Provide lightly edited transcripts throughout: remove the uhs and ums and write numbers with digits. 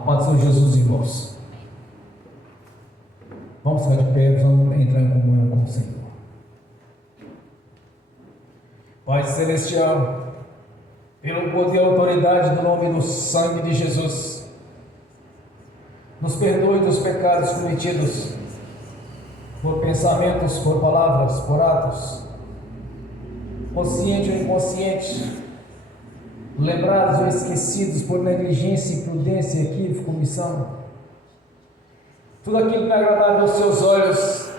paz do Senhor Jesus, irmãos. Vamos ficar de pé, vamos entrar em comunhão com o Senhor. Pai Celestial, pelo poder e autoridade do nome e do sangue de Jesus, nos perdoe dos pecados cometidos, por pensamentos, por palavras, por atos, consciente ou inconsciente, lembrados ou esquecidos por negligência, imprudência, equívoco, omissão. Tudo aquilo que é agradável aos seus olhos,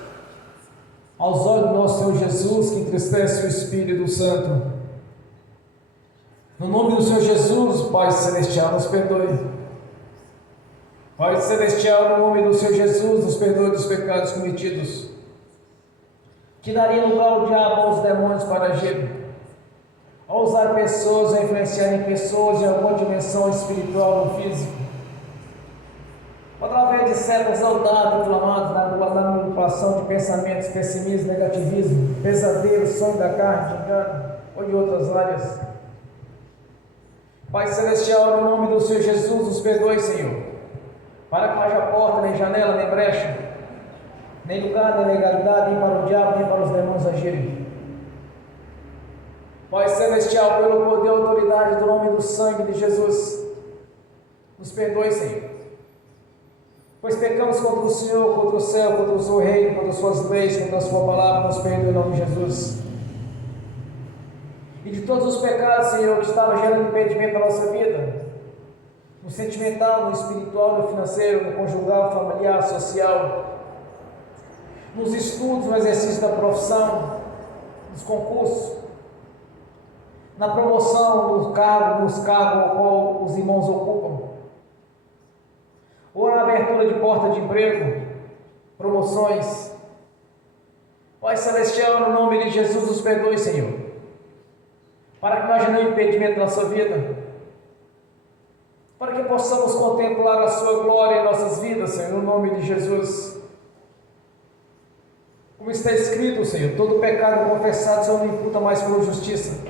aos olhos do nosso Senhor Jesus, que entristece o Espírito Santo. No nome do Senhor Jesus, Pai Celestial, nos perdoe. Pai Celestial, no nome do Senhor Jesus, nos perdoe dos pecados cometidos, que daria lugar ao diabo, aos demônios para agir, a usar pessoas, a influenciarem pessoas em alguma dimensão espiritual ou física, através de setas audadas, inflamadas, na manipulação de pensamentos, pessimismo, negativismo, pesadelo, sonho da carne, de engano, ou de outras áreas. Pai Celestial, no nome do Senhor Jesus, nos perdoe, Senhor, para que não haja porta, nem janela, nem brecha, nem lugar, nem legalidade, nem para o diabo, nem para os demônios agirem. Pai Celestial, pelo poder e autoridade do nome e do sangue de Jesus, nos perdoe, Senhor, pois pecamos contra o Senhor, contra o céu, contra o seu reino, contra as suas leis, contra a sua palavra. Nos perdoe em nome de Jesus. E de todos os pecados, Senhor, que estavam gerando impedimento na nossa vida, no sentimental, no espiritual, no financeiro, no conjugal, familiar, social, nos estudos, no exercício da profissão, nos concursos, na promoção nos cargos que os irmãos ocupam, ou na abertura de porta de emprego, promoções. Pai Celestial, no nome de Jesus, nos perdoe, Senhor, para que não haja nenhum impedimento na nossa vida, para que possamos contemplar a sua glória em nossas vidas, Senhor, no nome de Jesus. Como está escrito, Senhor, todo pecado confessado, Senhor, não imputa mais por justiça.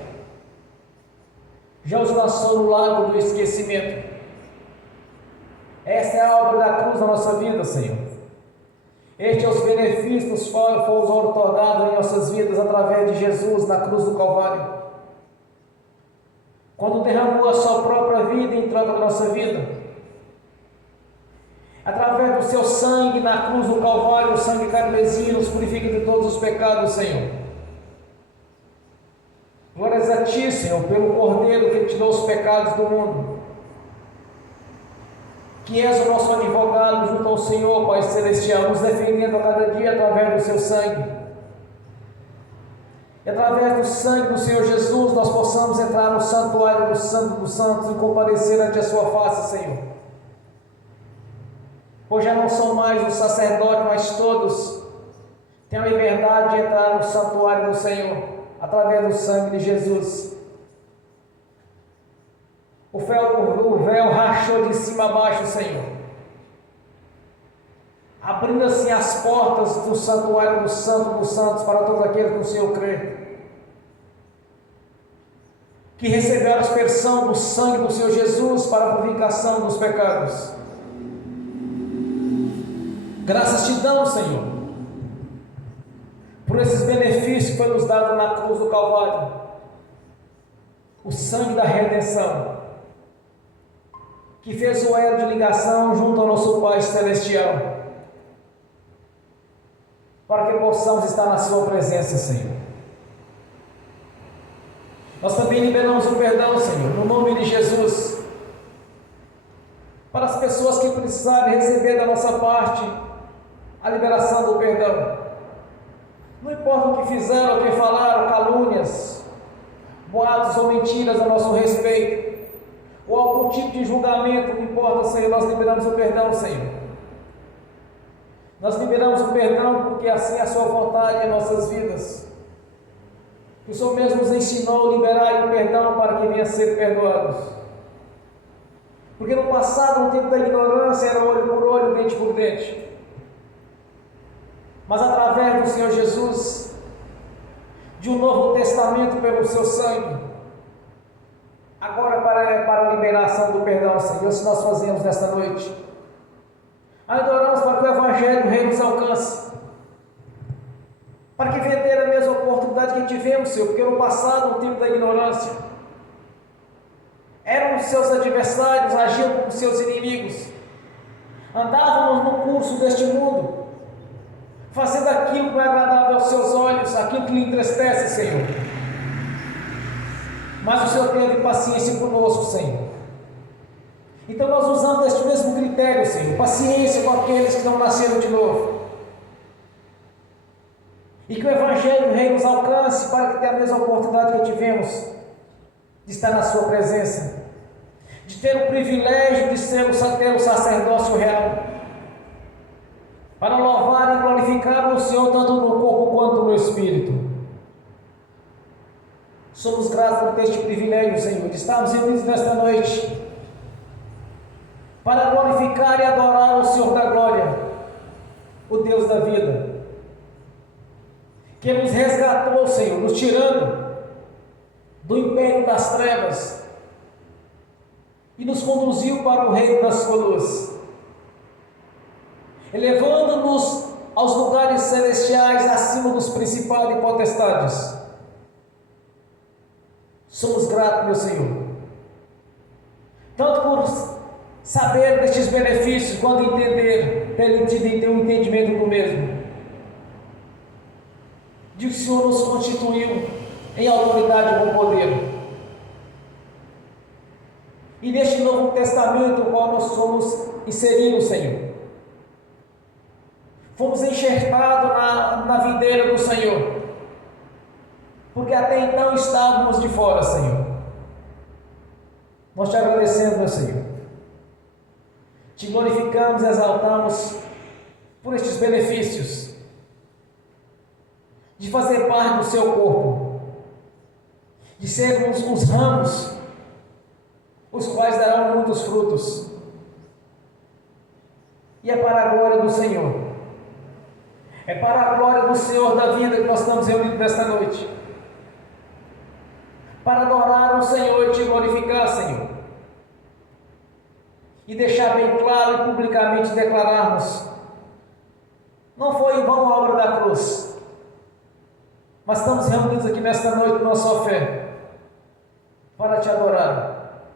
Já os lançou no lago do esquecimento. Esta é a obra da cruz na nossa vida, Senhor. Este é os benefícios que foram otorgados em nossas vidas através de Jesus na cruz do Calvário, quando derramou a sua própria vida em troca da nossa vida. Através do seu sangue na cruz do Calvário, o sangue carmesim nos purifica de todos os pecados, Senhor. Glórias a Ti, Senhor, pelo Cordeiro que tirou os pecados do mundo, que és o nosso advogado junto ao Senhor, Pai Celestial, nos defendendo a cada dia através do seu sangue. E através do sangue do Senhor Jesus, nós possamos entrar no santuário do Santo dos Santos e comparecer ante a sua face, Senhor. Pois já não são mais os sacerdotes, mas todos têm a liberdade de entrar no santuário do Senhor, através do sangue de Jesus. O véu rachou de cima a baixo, Senhor, abrindo assim as portas do santuário do Santo dos Santos para todos aqueles que o Senhor crê, que receberam a aspersão do sangue do Senhor Jesus para a purificação dos pecados. Graças te damos, Senhor, por esses benefícios que foi nos dado na cruz do Calvário, o sangue da redenção, que fez o elo de ligação junto ao nosso Pai Celestial, para que possamos estar na sua presença, Senhor. Nós também liberamos o perdão, Senhor, no nome de Jesus, para as pessoas que precisarem receber da nossa parte a liberação do perdão. Não importa o que fizeram, o que falaram, calúnias, boatos ou mentiras a nosso respeito, ou algum tipo de julgamento, não importa, Senhor, nós liberamos o perdão, Senhor. Nós liberamos o perdão porque assim é a sua vontade em nossas vidas. O Senhor mesmo nos ensinou a liberar o perdão para que venha a ser perdoados. Porque no passado, no tempo da ignorância, era olho por olho, dente por dente. Mas através do Senhor Jesus, de um novo testamento pelo seu sangue, agora para a liberação do perdão, Senhor, assim nós fazemos nesta noite. Ainda oramos para que o Evangelho do Reino nos alcance, para que venha ter a mesma oportunidade que tivemos, Senhor, porque no passado, no tempo da ignorância, éramos seus adversários, agiam como seus inimigos, andávamos no curso deste mundo, fazendo aquilo que não é agradável aos seus olhos, aquilo que lhe entristece, Senhor. Mas o Senhor teve paciência conosco, Senhor. Então nós usamos este mesmo critério, Senhor, paciência com aqueles que não nasceram de novo. E que o Evangelho do Reino nos alcance para que tenha a mesma oportunidade que tivemos de estar na Sua presença, de ter o privilégio de ter o sacerdócio real, para louvar e glorificar o Senhor tanto no corpo quanto no Espírito. Somos gratos por ter este privilégio, Senhor, de estarmos reunidos nesta noite, para glorificar e adorar o Senhor da glória, o Deus da vida, que nos resgatou, Senhor, nos tirando do império das trevas e nos conduziu para o reino da sua luz, elevando-nos aos lugares celestiais acima dos principados e potestades. Somos gratos, meu Senhor, tanto por saber destes benefícios, quando entender, ter um entendimento do mesmo, de que o Senhor nos constituiu em autoridade com poder. E neste Novo Testamento, o qual nós somos inseridos, Senhor, fomos enxertados na videira do Senhor, porque até então estávamos de fora, Senhor. Nós te agradecemos, meu Senhor, te glorificamos e exaltamos por estes benefícios, de fazer parte do seu corpo, de sermos os ramos, os quais darão muitos frutos, e é para a glória do Senhor, é para a glória do Senhor da vida que nós estamos reunidos nesta noite, para adorar o Senhor e te glorificar, Senhor, e deixar bem claro e publicamente declararmos: não foi em vão a obra da cruz, mas estamos reunidos aqui nesta noite na sua fé, para te adorar,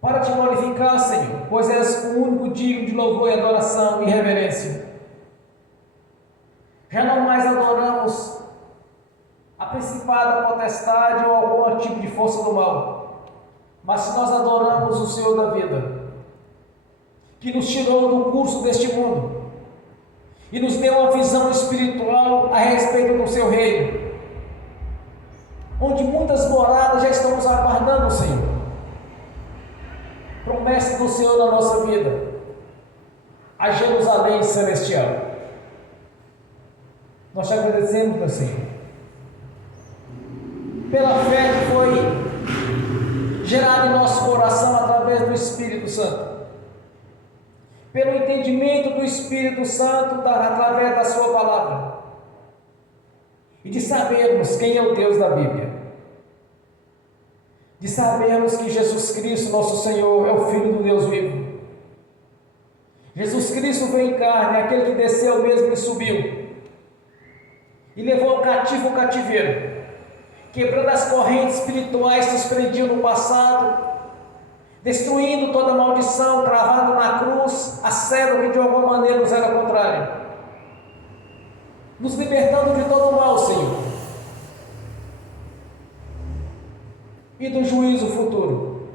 para te glorificar, Senhor, pois és o único digno de louvor e adoração e reverência. Já não mais adoramos a principado, a potestade ou algum tipo de força do mal, mas nós adoramos o Senhor da vida, que nos tirou do curso deste mundo e nos deu uma visão espiritual a respeito do seu reino, onde muitas moradas já estão nos aguardando, Senhor. Promessa do Senhor na nossa vida, a Jerusalém celestial. Nós te agradecemos, meu Senhor, pela fé que foi gerada em nosso coração através do Espírito Santo, pelo entendimento do Espírito Santo através da sua palavra, e de sabermos quem é o Deus da Bíblia, de sabermos que Jesus Cristo, nosso Senhor, é o Filho do Deus vivo. Jesus Cristo veio em carne, aquele que desceu mesmo e subiu, e levou o cativo o cativeiro, quebrando as correntes espirituais que os prendiam no passado, destruindo toda maldição, travando na cruz a cedro que de alguma maneira nos era contrário, nos libertando de todo o mal, Senhor, e do juízo futuro.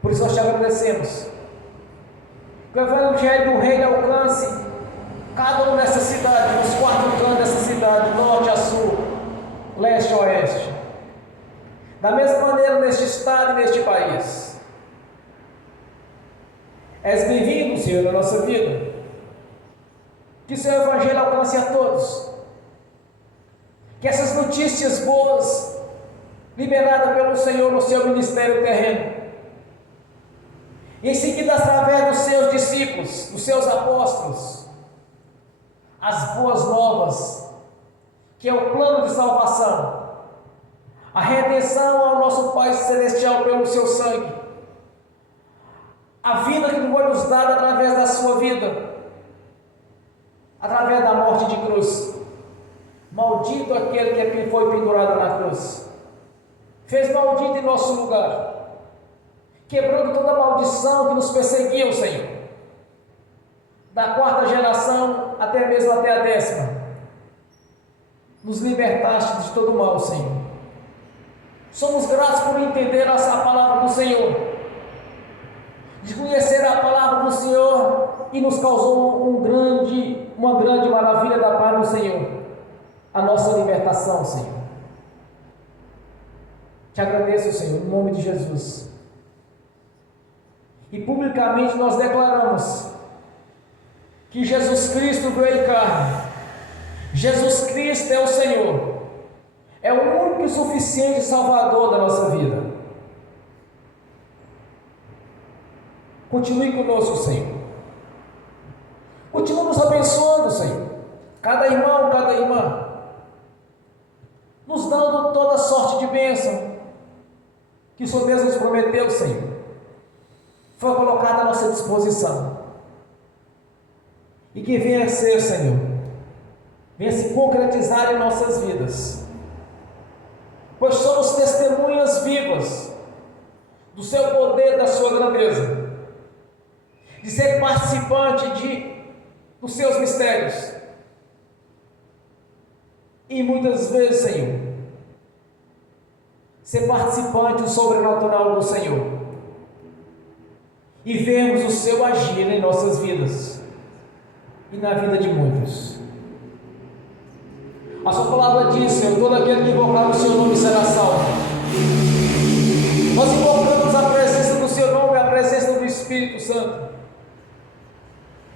Por isso nós te agradecemos, que o Evangelho do Reino alcance cada um nessa cidade, nos quatro cantos dessa cidade, norte a sul, leste a oeste, da mesma maneira neste estado e neste país. És bem-vindo, Senhor, na nossa vida, que o seu Evangelho alcance a todos, que essas notícias boas liberadas pelo Senhor no seu ministério terreno, e em seguida através dos seus discípulos, dos seus apóstolos, as boas novas, que é o plano de salvação, a redenção ao nosso Pai Celestial pelo seu sangue, foi nos dado através da sua vida, através da morte de cruz. Maldito aquele que foi pendurado na cruz. Fez maldito em nosso lugar, quebrando toda a maldição que nos perseguia, Senhor, da 4ª geração até mesmo até a 10ª. Nos libertaste de todo mal, Senhor. Somos gratos por entender a palavra do Senhor, de conhecer a palavra do Senhor, e nos causou uma grande maravilha da paz do Senhor, a nossa libertação, Senhor. Te agradeço, Senhor, em nome de Jesus. E publicamente nós declaramos que Jesus Cristo veio em carne. Jesus Cristo é o Senhor, é o único e suficiente Salvador da nossa vida. Continue conosco, Senhor. Continue nos abençoando, Senhor. Cada irmão, cada irmã, nos dando toda sorte de bênção que o Senhor Deus nos prometeu, Senhor, foi colocada à nossa disposição. E que venha a ser, Senhor, venha se concretizar em nossas vidas, pois somos testemunhas vivas do seu poder, da sua grandeza, de ser participante dos seus mistérios. E muitas vezes, Senhor, ser participante do sobrenatural do Senhor, e vermos o seu agir em nossas vidas e na vida de muitos. A sua palavra diz, Senhor, todo aquele que invocar o seu nome será salvo. Nós invocamos a presença do seu nome, a presença do Espírito Santo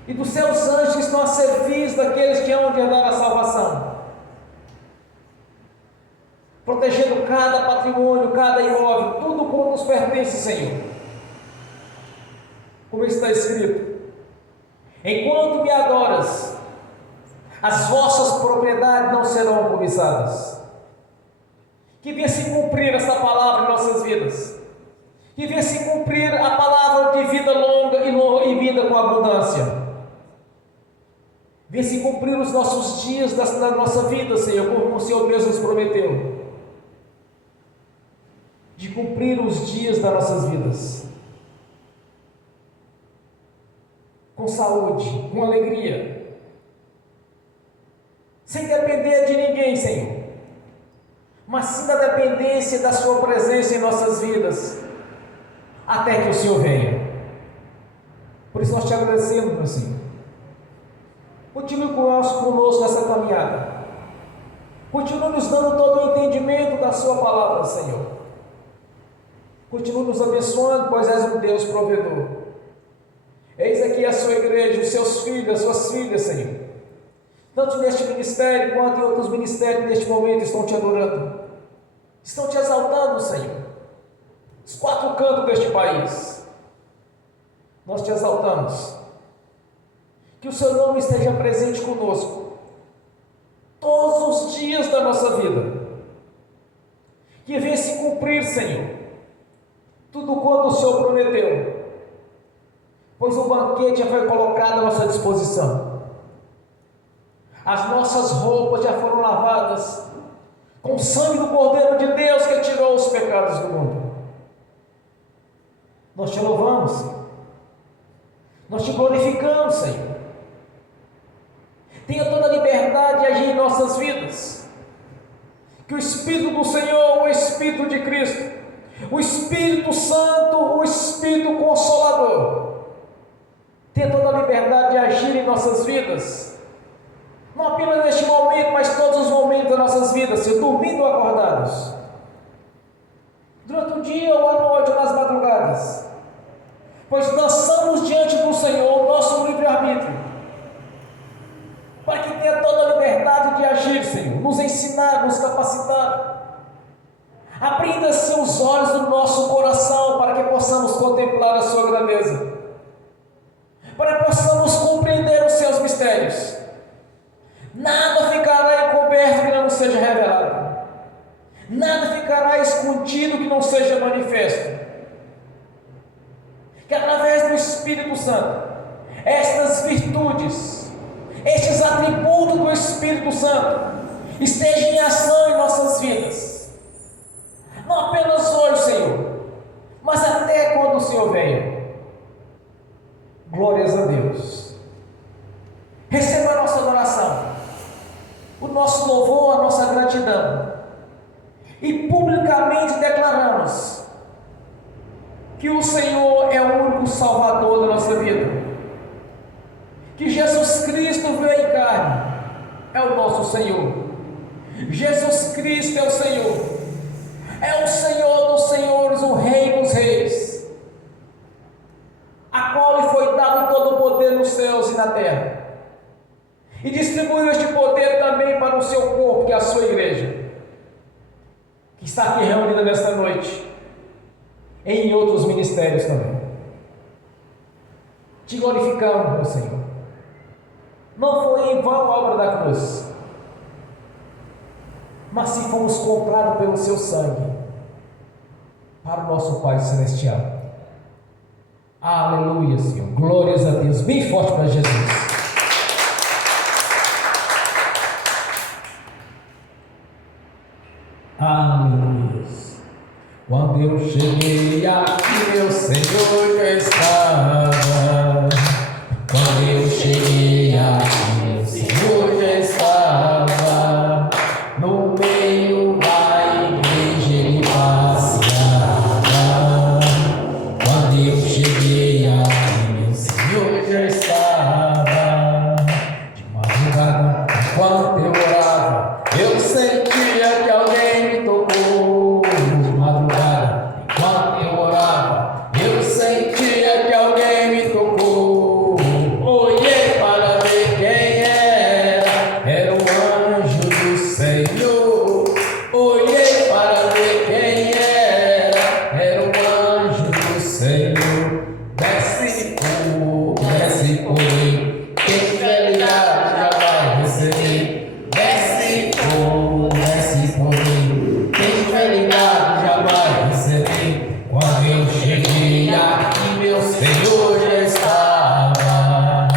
e dos seus anjos que estão a serviço daqueles que hão de herdar a salvação, protegendo cada patrimônio, cada imóvel, tudo quanto nos pertence, Senhor. Como está escrito: enquanto me adoras, as vossas propriedades não serão cobiçadas. Que venha se cumprir essa palavra em nossas vidas, que venha se cumprir a palavra de vida longa e vida com abundância. Venha se cumprir os nossos dias da nossa vida, Senhor, como o Senhor Deus nos prometeu, de cumprir os dias das nossas vidas com saúde, com alegria, sem depender de ninguém, Senhor, mas sim da dependência da sua presença em nossas vidas, até que o Senhor venha. Por isso nós te agradecemos, meu Senhor. Continue conosco nessa caminhada, continue nos dando todo o entendimento da sua palavra, Senhor. Continue nos abençoando, pois és um Deus provedor. Eis aqui a sua igreja, os seus filhos, as suas filhas, Senhor, tanto neste ministério quanto em outros ministérios neste momento estão te adorando, estão te exaltando, Senhor, os 4 cantos deste país. Nós te exaltamos, que o seu nome esteja presente conosco todos os dias da nossa vida, que venha se cumprir, Senhor, tudo quanto o Senhor prometeu, pois o banquete já foi colocado à nossa disposição. As nossas roupas já foram lavadas com o sangue do Cordeiro de Deus que tirou os pecados do mundo. Nós te louvamos, Senhor. Nós te glorificamos, Senhor. Tenha toda a liberdade de agir em nossas vidas. Que o Espírito do Senhor, o Espírito de Cristo, o Espírito Santo, o Espírito Consolador, tenha toda a liberdade de agir em nossas vidas, não apenas neste momento, mas todos os momentos das nossas vidas, Senhor, dormindo ou acordados, durante o dia ou à noite ou nas madrugadas, pois lançamos diante do Senhor o nosso livre-arbítrio, para que tenha toda a liberdade de agir, Senhor, nos ensinar, nos capacitar. Abra-se os olhos do nosso coração para que possamos contemplar a sua grandeza, para que possamos compreender os seus mistérios. Nada ficará encoberto que não seja revelado, nada ficará escondido que não seja manifesto. que através do Espírito Santo, estas virtudes, estes atributos do Espírito Santo, estejam em ação em nossas vidas, não apenas hoje, Senhor, mas até quando o Senhor venha. Glórias a Deus. Receba a nossa adoração, o nosso louvor, a nossa gratidão, e publicamente declaramos que o Senhor é o único Salvador da nossa vida, que Jesus Cristo veio em carne, é o nosso Senhor. Jesus Cristo é o Senhor dos senhores, o Rei dos reis, a qual lhe foi dado todo o poder nos céus e na terra, e distribuiu este poder também para o seu corpo, que é a sua igreja, que está aqui reunida nesta noite, e em outros ministérios também. Te glorificamos, meu Senhor. Não foi em vão a obra da cruz, mas sim fomos comprados pelo seu sangue, para o nosso Pai Celestial. Aleluia, Senhor. Glórias a Deus. Bem forte para Jesus. Aleluia. Quando eu cheguei aqui, meu Senhor já estava. Quando eu cheguei aqui, meu Senhor já estava. No meio da igreja ele passeava. Quando eu cheguei aqui, meu Senhor já estava. De madrugada, enquanto eu orava, eu sentia que alguém me tocou. De madrugada, enquanto eu orava, eu sentia que alguém me tocou. Olhei para ver quem era o anjo do Senhor. Olhei para ver quem era o anjo do Senhor. Desce por mim, quem tiver ligado já vai receber. Desce por mim, quem tiver ligado já vai receber. Quando eu cheguei aqui, meu Senhor já estava.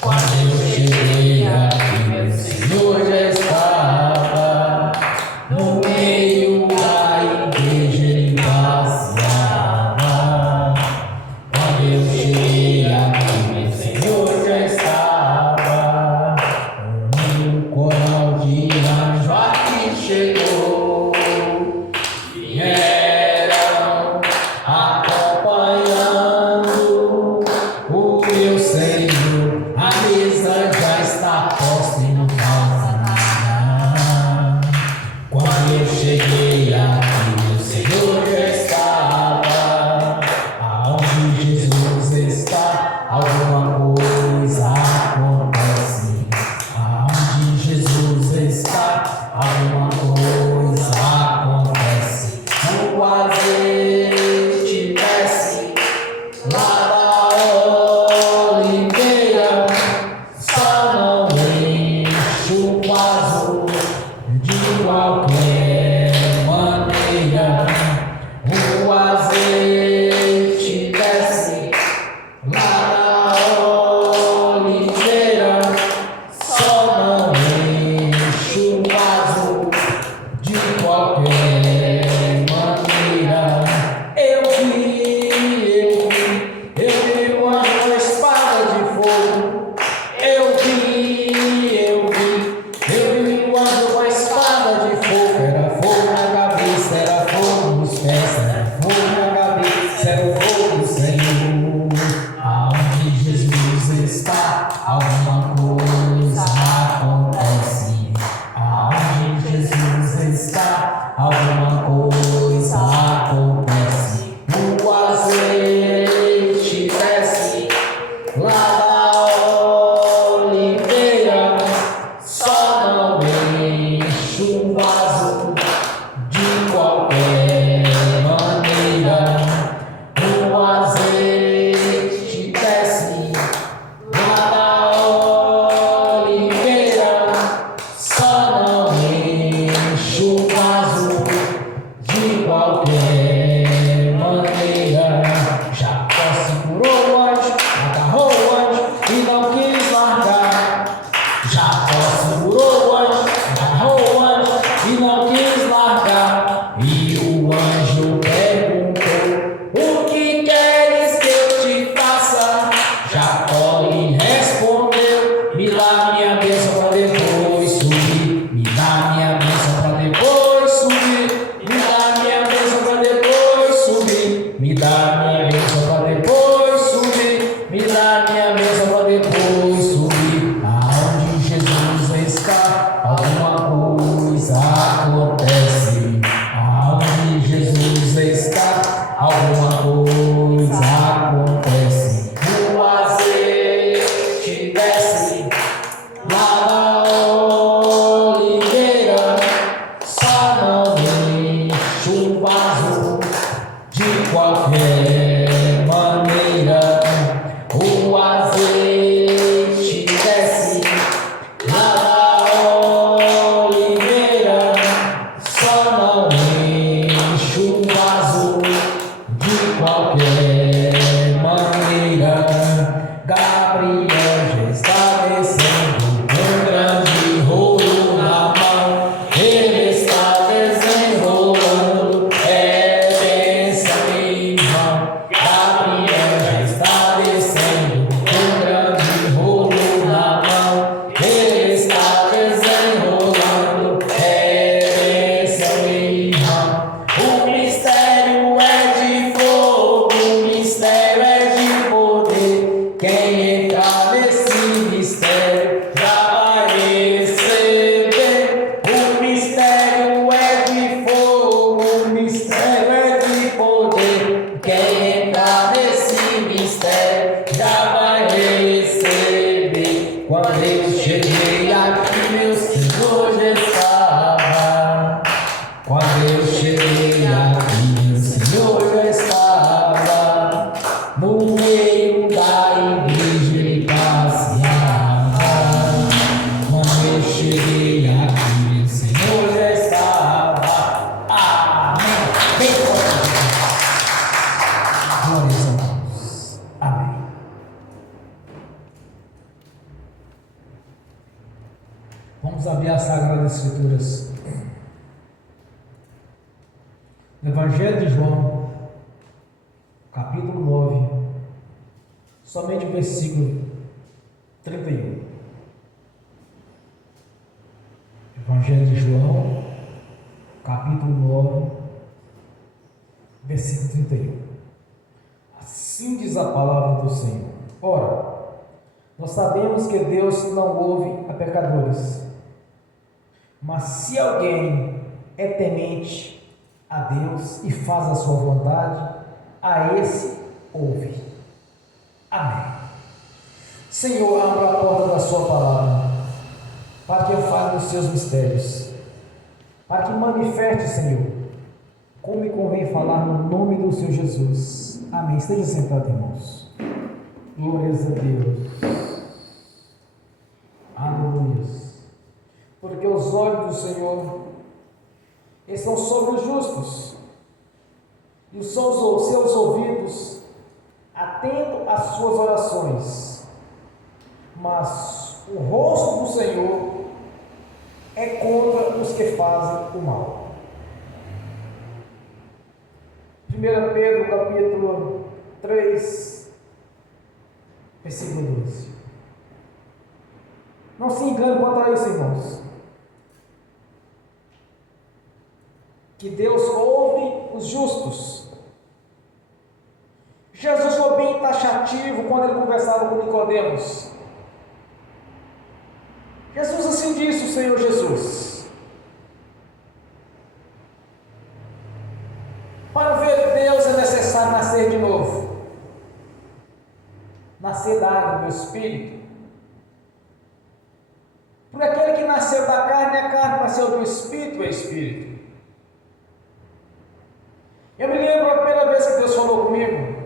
Quando eu cheguei aqui, meu Senhor já estava. No meio da igreja ele passeava. Quando eu cheguei aqui, meu Senhor já estava. Um coral de anjo aqui chegou, vieram acompanhando o meu Senhor. A mesa já está posta e não falta nada. Quando eu cheguei aqui, meu Senhor já estava. Aonde Jesus está, alguma coisa acontece. Aonde Jesus está, alguma coisa acontece. O azeite desce lá da oliveira, só não enche o vaso de qualquer maneira. O azeite desce lá da oliveira, só não enche o vaso de qualquer maneira. Eu vi o anjo com a espada de fogo. Eu vi o anjo com a espada de fogo. Era fogo na cabeça, era fogo nos pés, era fogo na cabeça, era o fogo do Senhor. Aonde Jesus está, alguma coisa acontece. Aonde Jesus está, alguma coisa acontece. O azeite desce lá da oliveira, só não enche um vaso de qualquer maneira. Me dá minha bênção para depois subir. Me dá minha bênção para depois subir. Aonde Jesus está, alguma coisa acontece. Aonde Jesus está, alguma coisa acontece. O azeite desce lá na oliveira, só não enche o vaso de qualquer maneira. O azeite desce lá na oliveira, só não enche o vaso de qualquer maneira. Gabriel já está descendo com grande rolo na mão. Ele está desenrolando, é bênção, irmão. Gabriel já está descendo com grande rolo na mão. Ele está desenrolando, é bênção, irmão. O mistério é de fogo, o mistério é de poder. Quem entrar nesse mistério já vai receber. O mistério é de fogo, o mistério é de poder. Quem entrar nesse mistério já vai receber. Quando eu cheguei aqui, meu Senhor já estava. Quando eu cheguei aqui, meu Senhor já estava. No meio da igreja ele passeava. Quando eu cheguei aqui, meu Senhor já estava. Amém. Bem forte. Glórias a Deus. Amém. Vamos abrir as Sagradas Escrituras. No Evangelho de João, capítulo 9, somente o versículo 31. Evangelho de João, capítulo 9, versículo 31. Assim diz a palavra do Senhor. Ora, nós sabemos que Deus não ouve a pecadores, mas se alguém é temente a Deus e faz a sua vontade, a esse ouve. Amém. Senhor, abra a porta da sua palavra, para que eu fale dos seus mistérios, para que manifeste, Senhor, como me convém falar no nome do Senhor Jesus. Amém. Esteja sentado, irmãos. Glórias a Deus. Aleluia. Porque os olhos do Senhor estão sobre os justos, e os seus ouvidos atentos às suas orações, mas o rosto do Senhor é contra os que fazem o mal. 1 Pedro capítulo 3, versículo 12. Não se engane quanto a isso, irmãos, que Deus ouve os justos. Jesus foi bem taxativo quando ele conversava com Nicodemos. Jesus assim disse, o Senhor Jesus: para ver Deus é necessário nascer de novo, nascer da água do Espírito. Por aquele que nasceu da carne, a carne; nasceu do Espírito, é Espírito. Eu me lembro a primeira vez que Deus falou comigo.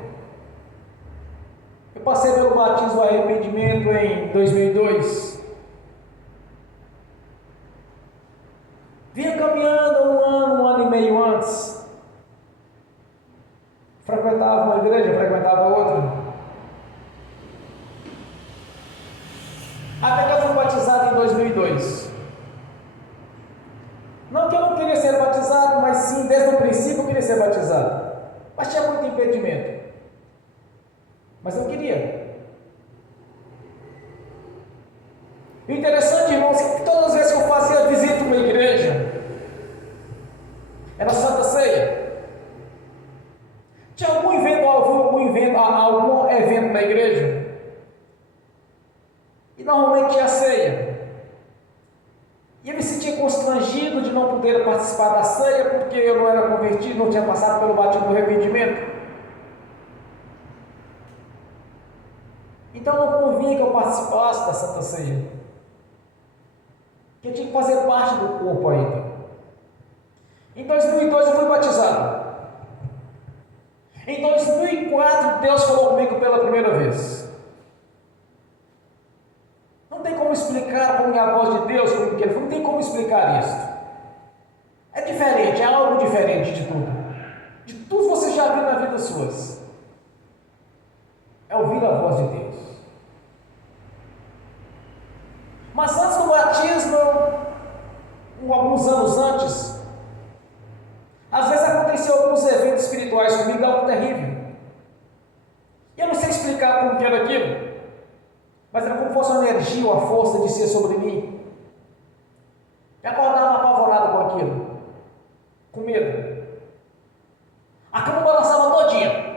Eu passei pelo batismo do arrependimento em 2002. Vinha caminhando um ano e meio antes. Frequentava uma igreja, frequentava outra. Até que eu fui batizado em 2002. Não que eu não queria ser batizado, mas sim, desde o princípio eu queria ser batizado. Mas tinha muito impedimento. Mas eu queria. O interessante, irmãos, é que todas as vezes que eu fazia visita a uma igreja, era Santa Ceia, tinha algum passaram pelo batismo do arrependimento. Então não convinha que eu participasse da Santa Ceia, que eu tinha que fazer parte do corpo ainda. Em 2002 eu fui batizado. Em 2004 Deus falou comigo pela primeira vez. Não tem como explicar como é a voz de Deus, como que ele falou, não tem como explicar isso. É diferente, é algo diferente de tudo. De tudo que você já viu na vida suas. É ouvir a voz de Deus. Mas antes do batismo, alguns anos antes, às vezes aconteceu alguns eventos espirituais comigo, algo terrível. E eu não sei explicar como que era aquilo, mas era como se fosse uma energia ou a força de ser sobre mim. Eu acordava apavorado com aquilo, com medo. A cama balançava todinha.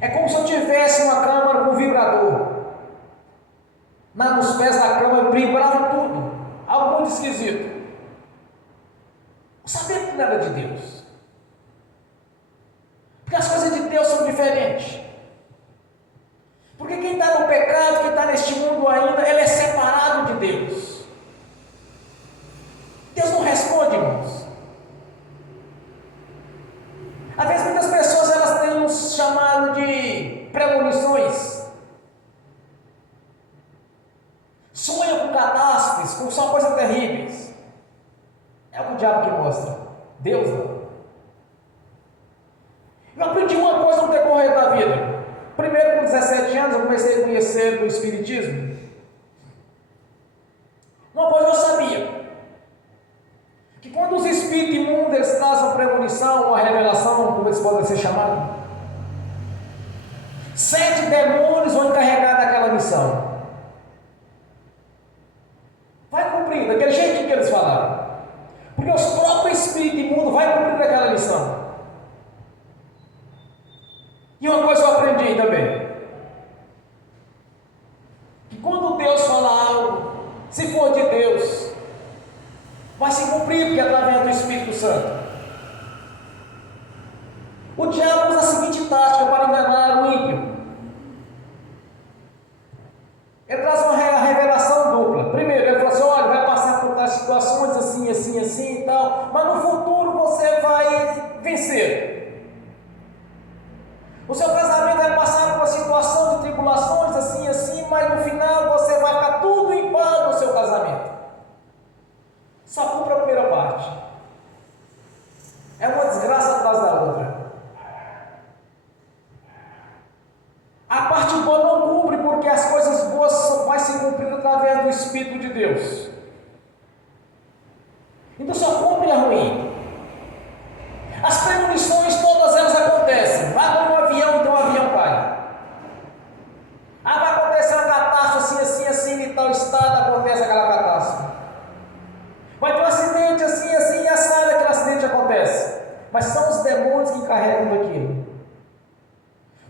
É como se eu tivesse uma câmara com vibrador. Nos pés da cama vibrava tudo. Algo muito esquisito. Eu sabia que não era de Deus. Porque as coisas de Deus são diferentes. Porque quem está no pecado, quem está neste mundo ainda, ele é separado de Deus. Deus não responde, irmãos. Às vezes muitas pessoas elas têm um chamado de premonições. Sonham com catástrofes, com só coisas terríveis. É o que o diabo que mostra. Deus não. Eu aprendi uma coisa no decorrer da vida. Primeiro, com 17 anos, eu comecei a conhecer o Espiritismo. Uma coisa eu sabia. Que quando os espíritos imundos eles trazem uma premonição, uma revelação, como eles podem ser chamados, 7 demônios vão encarregar daquela missão. Vai cumprir, daquele jeito que eles falaram. Porque os próprios espíritos imundos vão cumprir aquela missão. E uma coisa eu aprendi também. Que quando Deus fala algo, se for de Deus, vai se cumprir, porque é através do Espírito Santo. O diabo usa a seguinte tática para enganar o ímpio. Ele traz uma revelação dupla. Primeiro, ele fala assim: olha, vai passar por tais situações assim, assim, assim e tal, mas no futuro você vai vencer. O seu casamento vai passar por uma situação de tribulações assim, assim, mas no final você vai ficar tudo em paz no seu casamento. Só cumpra a primeira parte. É uma desgraça atrás da outra. A parte boa não cumpre, porque as coisas boas só vai se cumprir através do Espírito de Deus. Então só cumpre a ruim. As premonições todas elas acontecem. Vai com um avião, então o avião cai. Vai acontecer uma catástrofe assim, assim, assim, em tal estado acontece aquela catástrofe. Vai ter um acidente assim, assim, e a sabe que aquele acidente acontece. Mas são os demônios que encarregam daquilo.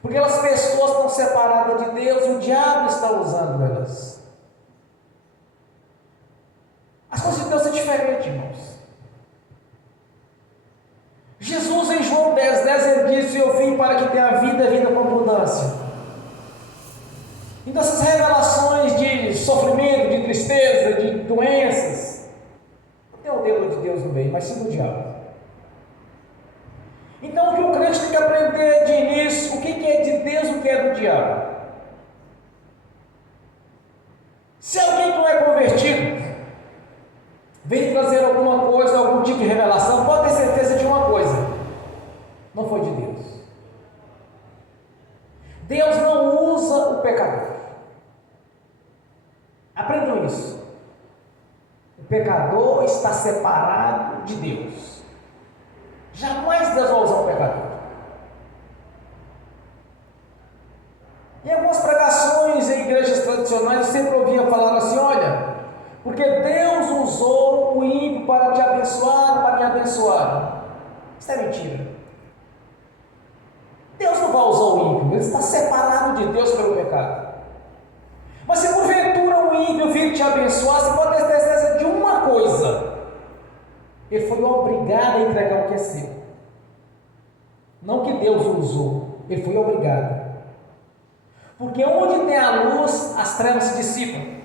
Porque aquelas pessoas estão separadas de Deus e o diabo está usando elas. As coisas de Deus são diferentes, irmãos. Jesus em João 10:10 ele disse: eu vim para que tenha vida, vida com abundância. Então essas revelações de sofrimento, de tristeza, de doenças, não tem o dedo de Deus no meio, mas sim do diabo. Então o que o crente tem que aprender de início, o que é de Deus e o que é do diabo. Se alguém que não é convertido vem trazer alguma coisa, algum tipo de revelação, pode ter certeza de uma coisa: não foi de Deus. Deus não usa o pecador. Aprendam isso. O pecador está separado de Deus. Jamais Deus vai usar o pecador. Em algumas pregações em igrejas tradicionais eu sempre ouvia falar assim: olha, porque Deus usou o ímpio para te abençoar, para me abençoar. Isso é mentira. Deus não vai usar o ímpio, ele está separado de Deus pelo pecado. Mas se porventura o ímpio vir te abençoar, você pode ter certeza de uma coisa: ele foi obrigado a entregar o que é seu. Não que Deus o usou, ele foi obrigado. Porque onde tem a luz, as trevas se dissipam.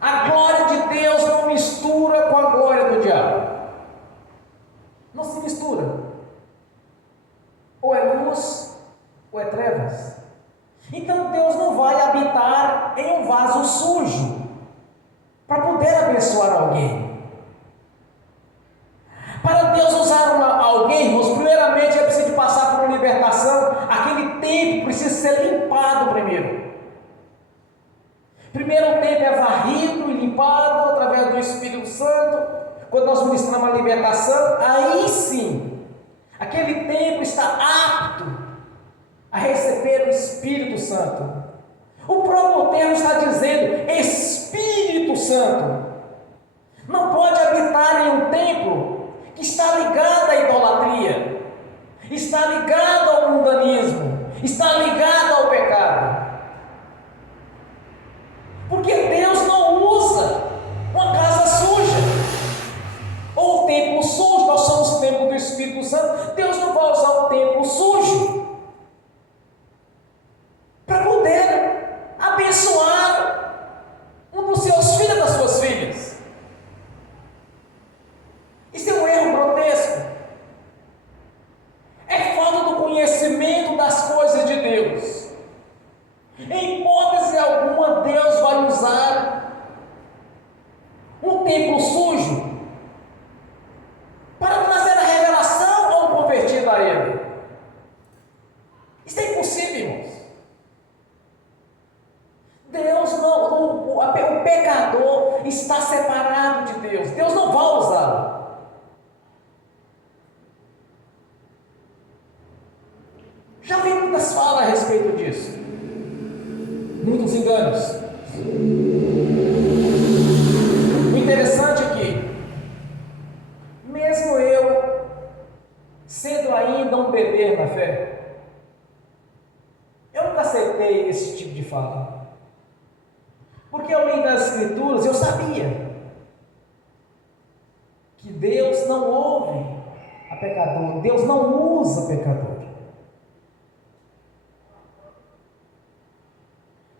A glória de Deus não mistura com a glória do diabo. Não se mistura. Ou é luz, ou é trevas. Então Deus não vai habitar em um vaso sujo para poder abençoar alguém. Para Deus usar alguém, irmãos, primeiramente é preciso passar por uma libertação. Aquele tempo precisa ser limpado primeiro. Primeiro o tempo é varrido e limpado através do Espírito Santo. Quando nós ministramos a libertação, aí sim, aquele tempo está apto a receber o Espírito Santo. O próprio termo está dizendo Espírito Santo. Não pode habitar em um templo que está ligado à idolatria, está ligado ao mundanismo, está ligado ao pecado. Porque Deus não usa uma casa suja, ou um templo sujo. Nós somos o templo do Espírito Santo. Deus não vai usar um templo sujo para poder abençoar um dos seus filhos, das suas filhas. Isso é um erro grotesco. É falta do conhecimento das coisas de Deus. Em hipótese alguma, Deus vai usar um templo sujo para trazer a revelação ao convertido a Ele. Isso é impossível, irmãos. Deus não, o pecador está separado de Deus. Deus não vai usá-lo. Já vi muitas falas a respeito disso. Muitos enganos. O interessante é que, mesmo eu, sendo ainda um bebê na fé, eu nunca aceitei esse tipo de fala. Porque ao ler das Escrituras, eu sabia que Deus não ouve a pecador, Deus não usa pecador.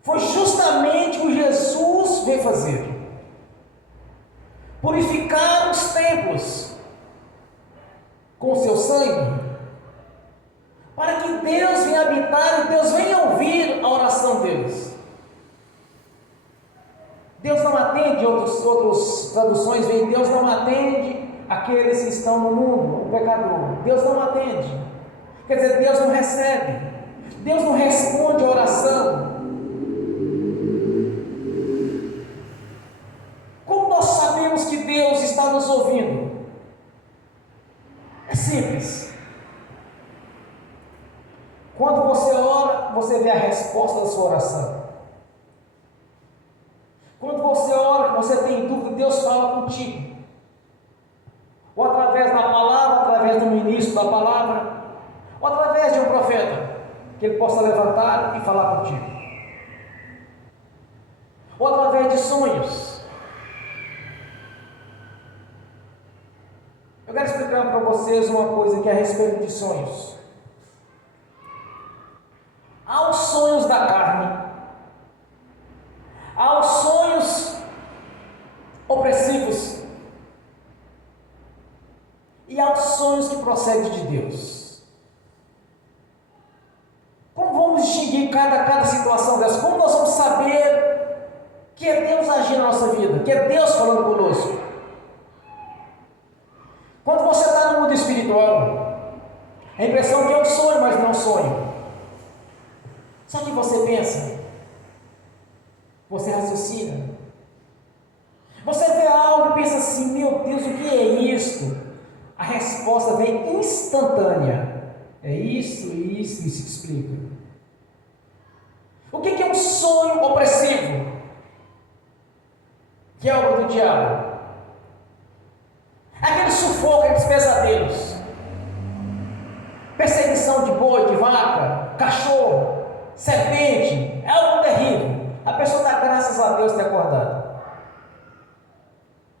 Foi justamente o que Jesus veio fazer: purificar os templos com o seu sangue, para que Deus venha habitar e Deus venha ouvir a oração deles. Deus não atende, outras traduções vêm, Deus não atende aqueles que estão no mundo, o pecador. Deus não atende. Quer dizer, Deus não recebe. Deus não responde a oração. Como nós sabemos que Deus está nos ouvindo? É simples. Quando você ora, você vê a resposta da sua oração. Quando você ora, você tem dúvida, Deus fala contigo. Ou através da palavra, através do ministro da palavra, ou através de um profeta, que ele possa levantar e falar contigo. Ou através de sonhos. Eu quero explicar para vocês uma coisa que é a respeito de sonhos. Há os sonhos da carne, há os sonhos opressivos e há os sonhos que procedem de Deus. Como vamos distinguir cada situação dessa? Como nós vamos saber que é Deus agindo na nossa vida, que é Deus falando conosco? Quando você está no mundo espiritual, a impressão que é um sonho, mas não é um sonho. Só que você pensa, você raciocina, você vê algo e pensa assim: meu Deus, o que é isto? A resposta vem instantânea. É isso que explica. O que é um sonho opressivo? Que é obra do diabo. Aquele sufoco, aqueles pesadelos, perseguição de boi, de vaca, cachorro, serpente, é algo terrível. A pessoa dá graças a Deus ter acordado.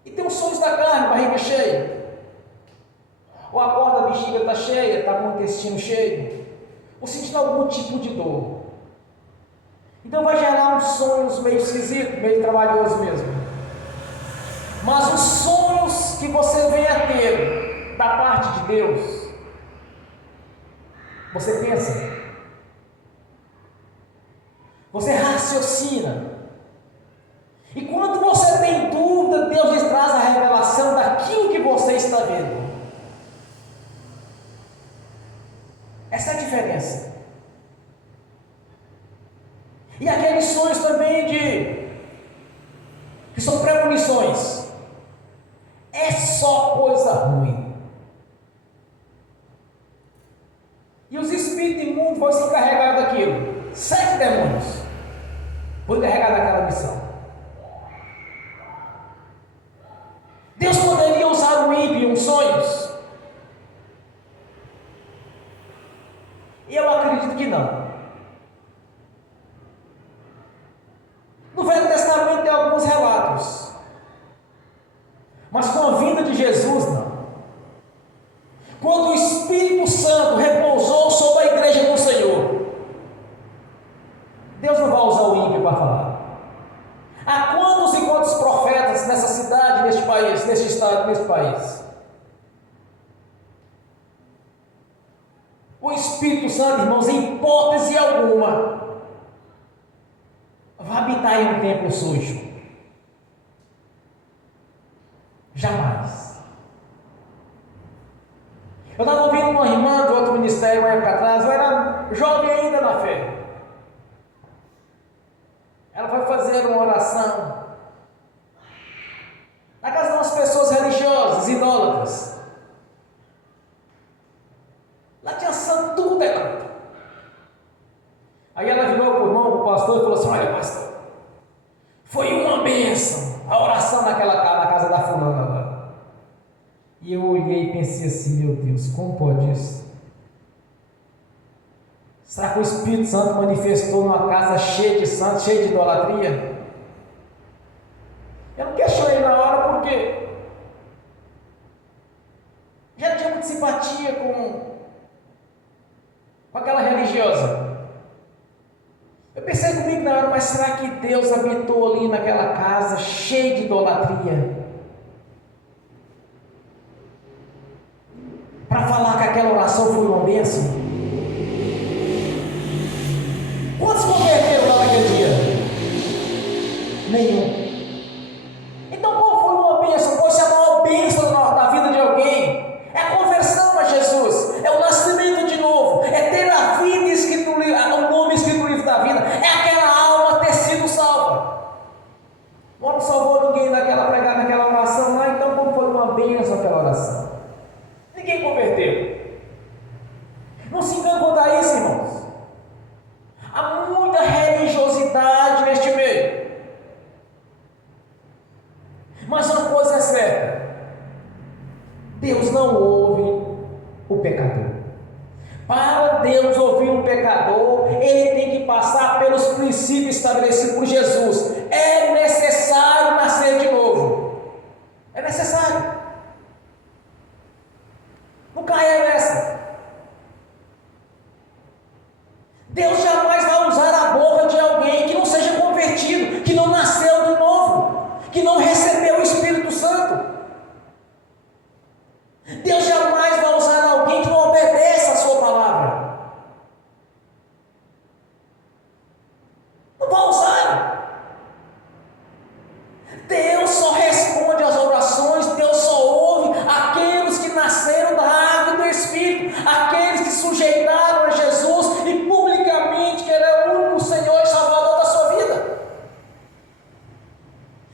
E tem os sonhos da carne, barriga cheia. Ou acorda a bexiga está cheia, está com o intestino cheio, ou sentindo algum tipo de dor. Então vai gerar uns sonhos meio esquisitos, meio trabalhoso mesmo. Mas os sonhos que você vem a ter da parte de Deus, você pensa, você raciocina, e quando você tem dúvida, Deus lhe traz a revelação daquilo que você está vendo. Essa é a diferença. E aqueles sonhos também que são premonições, é só coisa ruim. E os espíritos imundos vão se encarregar daquilo. 7 demônios vão encarregar daquela missão. Deus poderia usar o ímpio em sonhos? Eu acredito que não. No Velho Testamento tem alguns relatos, mas com a vinda de Jesus não. Quando o Espírito Santo repousou sobre a igreja do Senhor, Deus não vai usar o ímpio para falar. Há quantos e quantos profetas nessa cidade, neste país, neste estado, neste país? O Espírito Santo, irmãos, em hipótese alguma, vai habitar em um templo sujo. Jamais. Eu estava ouvindo uma irmã de outro ministério uma época atrás, eu era jovem ainda na fé. Ela foi fazer uma oração na casa de umas pessoas religiosas, idólatras. Lá tinha santo tudo é canto. Aí ela virou para o irmão, para o pastor, e falou assim: olha, pastor, foi uma bênção a oração na casa da fulana agora. E eu olhei e pensei assim: meu Deus, como pode isso? Será que o Espírito Santo manifestou numa casa cheia de santos, cheia de idolatria? Eu não questionei na hora porque já tinha muita simpatia com aquela religiosa. Eu pensei comigo na hora, mas será que Deus habitou ali naquela casa cheia de idolatria? Para falar que aquela oração foi uma bênção? Quantos converteram lá naquele dia? Nenhum. Então qual foi uma bênção? Qual é a maior bênção da vida de alguém? É a conversão a Jesus, é o nascimento de novo, é ter a vida escrito no livro, o nome escrito no livro da vida, é aquela alma ter sido salva. Não salvou ninguém naquela oração lá, então como foi uma bênção aquela oração? Ninguém converteu. Não se engane quanto a isso, irmãos. Há muita religiosidade neste meio. Mas uma coisa é certa: Deus não ouve o pecador. Para Deus ouvir um pecador, ele tem que passar pelos princípios estabelecidos por Jesus. É necessário nascer de novo. É necessário. Não caia nessa. Deus jamais vai usar a boca de alguém que não seja convertido, que não nasceu de novo, que não recebeu o Espírito Santo. Deus jamais vai usar alguém que não obedece a sua palavra. Não vai usar. Deus só responde às orações, Deus só ouve aqueles que nasceram da água e do Espírito, aqueles que sujeitaram a Jesus e publicamente que Ele é o único Senhor e Salvador da sua vida.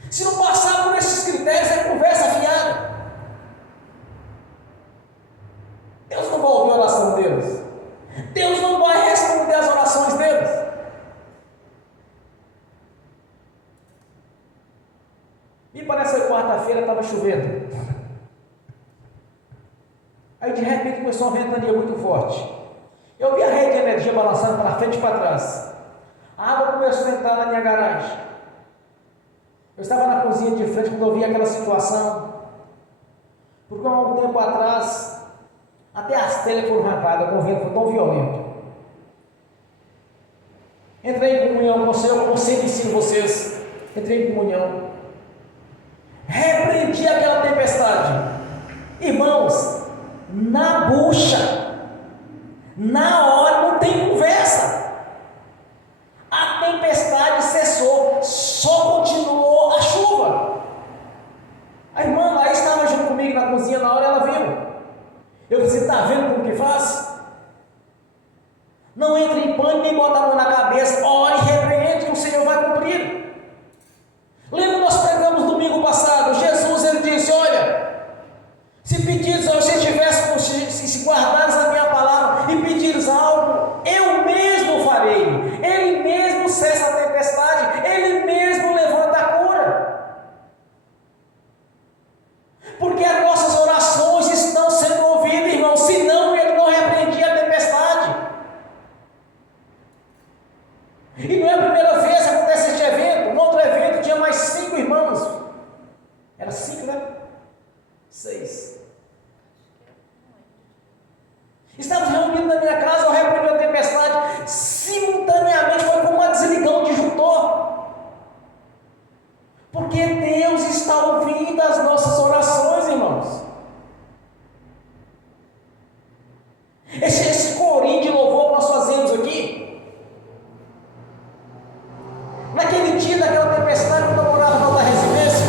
Se não passar por esses critérios, é conversa fiada. Deus não vai ouvir a oração deles. Deus não vai responder às orações deles. E parece que quarta-feira estava chovendo. Aí de repente começou uma ventania muito forte. Eu vi a rede de energia balançando para frente e para trás. A água começou a entrar na minha garagem. Eu estava na cozinha de frente quando eu vi aquela situação. Porque há um tempo atrás, Até as telhas foram arrancadas, o vento foi tão violento. Entrei em comunhão com o Senhor, como sempre ensino vocês. Entrei em comunhão. Repreendi aquela tempestade. Irmãos, na bucha, na hora, não tem conversa. A tempestade cessou, só continuou a chuva. A irmã lá estava junto comigo na cozinha, na hora ela viu. Eu disse: está vendo como que faz? Não entre em pânico, nem bota a mão na cabeça, ore e repreende que o Senhor vai cumprir. Lembra, nós pregamos domingo passado, Jesus ele disse: olha, se pedires, se guardares a minha palavra e pedires algo, eu mesmo farei. Ele mesmo cessa a tempestade, ele mesmo levanta a cura. Porque as nossas orações estão sendo ouvidas, irmão, senão ele não repreendia a tempestade. E não é a primeira vez que acontece este evento. No outro evento tinha mais 5 irmãos. Era 5, né? 6. Estávamos reunidos na minha casa, eu repreendi a tempestade. Simultaneamente foi como uma desligão de disjuntor. Porque Deus está ouvindo as nossas orações, irmãos. Esse corinho de louvor que nós fazemos aqui, naquele dia daquela tempestade, quando eu morava na outra residência,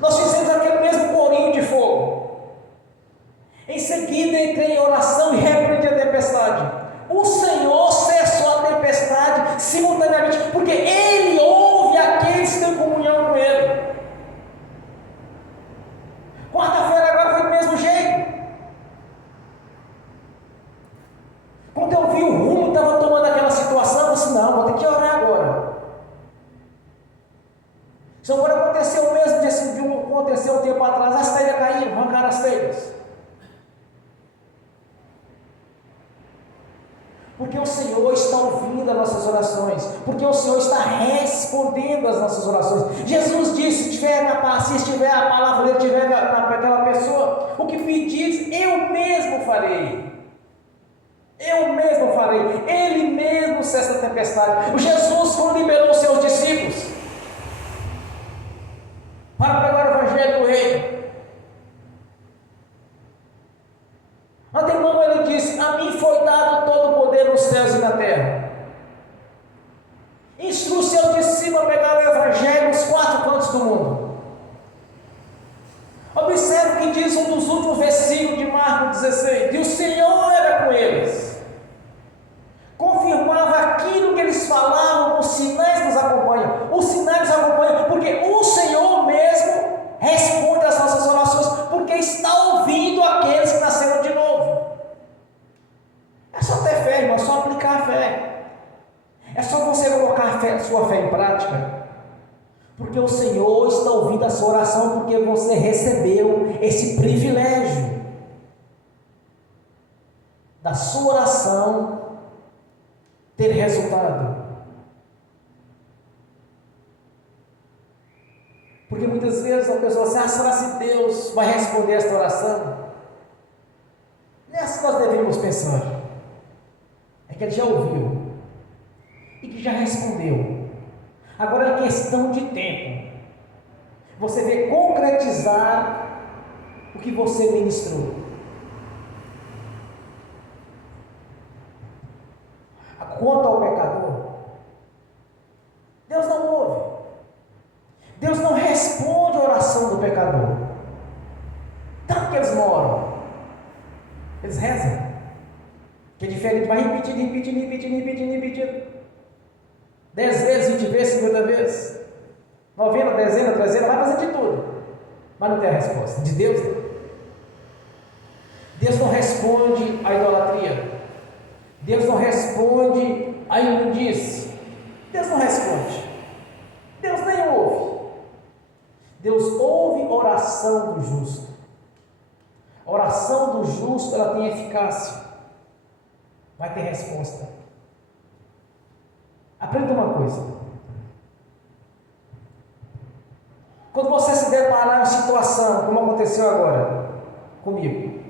nós fizemos aquele mesmo corinho de fogo. Em seguida entrei em oração e repreendi a tempestade. O Senhor cessou a tempestade simultaneamente, porque Ele ouve aqueles que têm comunhão com Ele. Quarta-feira agora foi do mesmo jeito. Quando eu vi o rumo que estava tomando aquela situação, eu disse: não, vou ter que orar agora. Se agora aconteceu o mesmo que aconteceu um tempo atrás, as telhas caíram, arrancaram as telhas. Porque o Senhor está ouvindo as nossas orações, porque o Senhor está respondendo as nossas orações. Jesus disse: se estiver a palavra dele, estiver naquela pessoa, o que pedires, eu mesmo farei. Eu mesmo farei. Ele mesmo cessa a tempestade. O Jesus, quando liberou os seus discípulos para pregar o Evangelho do Reino, antemão ele disse: a mim foi dado todo o poder nos céus e na terra. Instrui o seu discípulo a pegar o Evangelho nos 4 cantos do mundo. Observe o que diz um dos últimos versículos de Marcos 16: e o Senhor era com eles, confirmava aquilo que eles falavam. Os sinais nos acompanham. Os sinais nos acompanham porque o Senhor mesmo responde às nossas orações, porque está ouvindo aqueles que nasceram de novo. É só ter fé, irmão, é só aplicar a fé. É só você colocar a sua fé em prática, porque o Senhor está ouvindo a sua oração, porque você recebeu esse privilégio da sua oração ter resultado. Porque muitas vezes a pessoa diz: será se Deus vai responder esta oração? Não é assim que nós deveríamos pensar. É que Ele já ouviu e que já respondeu. Agora é questão de tempo. Você vê concretizar o que você ministrou. Quanto ao pecador, Deus não ouve. Deus não responde a oração do pecador. Tanto que eles não oram, eles rezam. Que é diferente, vai repetindo. 10 vezes, 20 vezes, 50 vezes, 90, dezena, trezena, vai fazer de tudo, mas não tem a resposta. De Deus não. Deus não responde a idolatria. Deus não responde a imundície. Deus não responde. Deus nem ouve. Deus ouve a oração do justo. A oração do justo, ela tem eficácia. Vai ter resposta. Aprenda uma coisa. Quando você se deparar em uma situação, como aconteceu agora, comigo.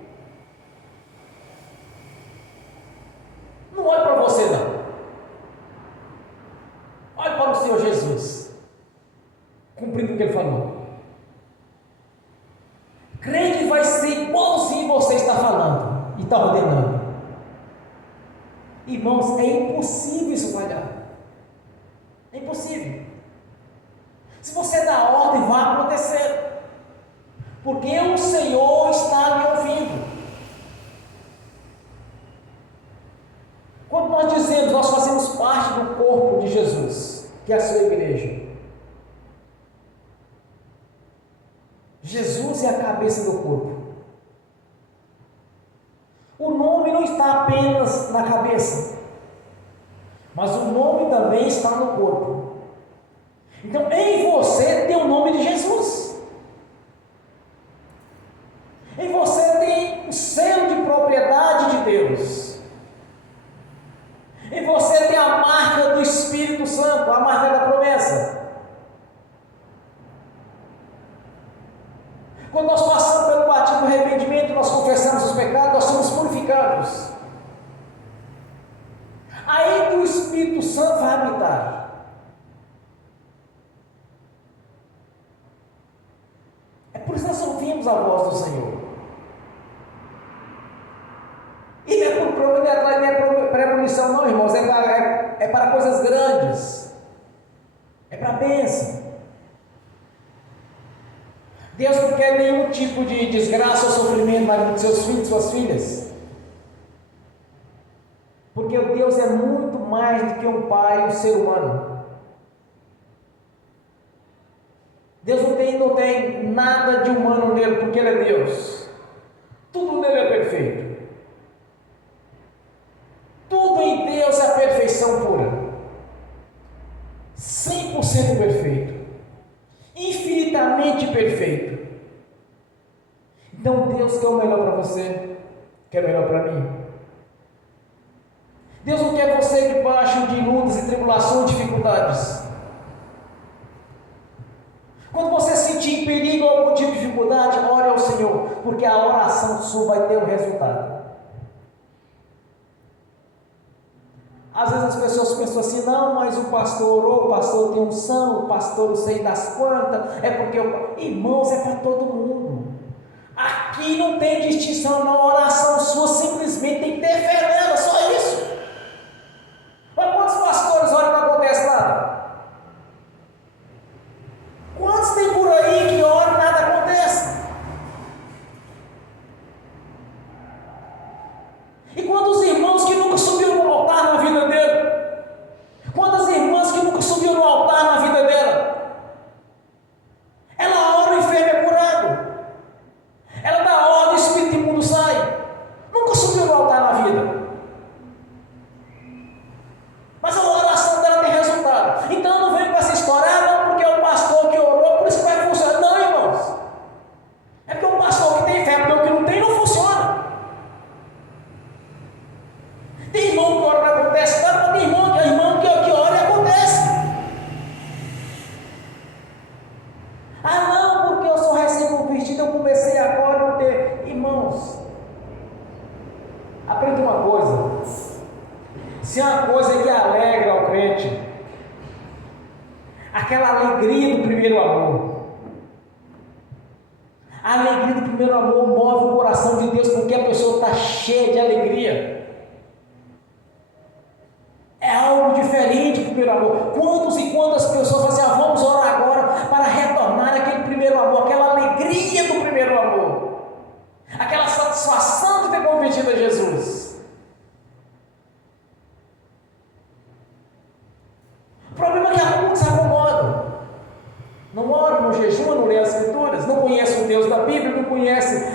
Não olhe para você, não. Olhe para o Senhor Jesus, cumprindo o que Ele falou. Creia que vai ser igualzinho você está falando e está ordenando. Irmãos, é impossível isso falhar. É impossível. Se você dá ordem, vai acontecer. Porque o Senhor está me ouvindo. Quando nós dizemos, nós fazemos parte do corpo de Jesus, que é a sua igreja. Jesus é a cabeça do corpo. O nome não está apenas na cabeça, mas o nome também está no corpo. Então, em você tem o nome de Jesus. Em você tem o selo de propriedade de Deus. Em você tem a marca do Espírito Santo, a marca da promessa. Quando nós passamos pelo batismo do arrependimento, nós confessamos os pecados, nós somos purificados. Aí que o Espírito Santo vai habitar. É por isso que nós ouvimos a voz do Senhor. E não é premonição, não, irmãos, é para coisas grandes, é para a bênção. Deus não quer nenhum tipo de desgraça ou sofrimento na vida de seus filhos e suas filhas, porque o Deus é muito mais do que um pai e um ser humano. Deus não tem nada de humano nele, porque Ele é Deus. Tudo nele é perfeito. Tudo em Deus é a perfeição pura. 100% perfeito. Infinitamente perfeito. Então Deus quer o melhor para você, quer o melhor para mim. Deus não quer você debaixo de lutas e tribulações, dificuldades. Quando você sentir em perigo ou algum tipo de dificuldade, ore ao Senhor, porque a oração sua vai ter um resultado. Às vezes as pessoas pensam assim, não, mas o pastor orou, o pastor tem unção, o pastor não sei das quantas, é porque irmãos, é para todo mundo. Aqui não tem distinção, não, a oração sua simplesmente tem que ter fé nela, só isso. Mas quantos pastores oram e não acontece nada? Quantos tem por aí que oram e nada acontece? E quantos irmãos que nunca subiram no altar na vida dele? Quantas irmãs que nunca subiram no altar na vida dela? Ela ora, o enfermo é curado. Ela dá ordem, o espírito imundo sai. Nunca subiu no altar na vida. Mas a oração dela tem resultado. Então não vem com essa história, não, porque é o pastor que orou, por isso que vai funcionar. Não, irmãos. É porque o pastor que tem fé, porque o que não tem não funciona. Tem irmão que ora não acontece, mas tem irmão que ora e acontece. Ah, não, porque eu sou recém-convertido, eu comecei agora a não ter. Irmãos, aprenda uma coisa. Se é uma coisa que alegra ao crente, aquela alegria do primeiro amor. A alegria do primeiro amor move o coração de Deus, porque a pessoa está cheia de alegria. É algo diferente do primeiro amor. Quantos e quantas pessoas falam assim, vamos orar agora para retornar aquele primeiro amor, aquela alegria do primeiro amor, aquela satisfação de ter convertido a Jesus. O problema é que alguns se acomodam, não oram, não jejuam, não lêem as escrituras, não conhecem o Deus da Bíblia, não conhecem